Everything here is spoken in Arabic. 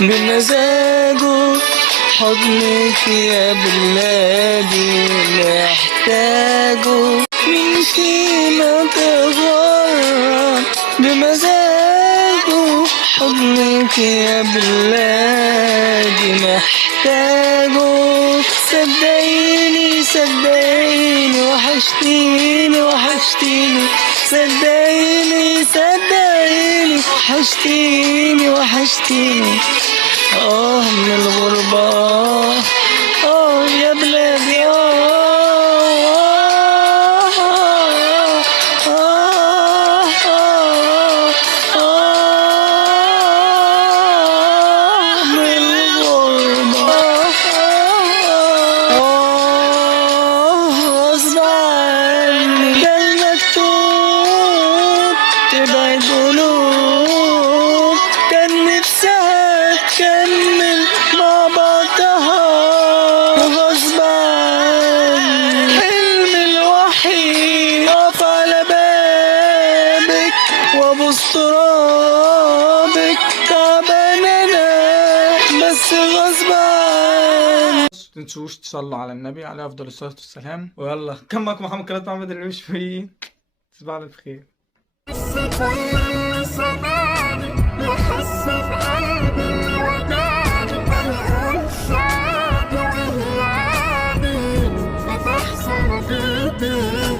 بمزاجه، حضنك يا بلادي محتاجه. مين فينا تغرب بمزاجه، حضنك يا بلادي محتاجه. صدقيني صدقيني وحشتيني وحشتيني، صدقيني صدقيني وحشتيني وحشتيني. من الغربة يا بلادي من الغربة غصب عني. ده المكتوب تبعد قلوب، كان نفسها تكمل مع بعضها غصب عني. حلمي الوحيد اقف على بابك وابوس ترابك، تعبان انا بس غصب عني. متنسوش تصلوا على النبي عليه افضل الصلاه والسلام. ويلا كان معكم محمد كلات محمد المشفي، تصبحوا على خير. بس كل زمان يحس بقلبي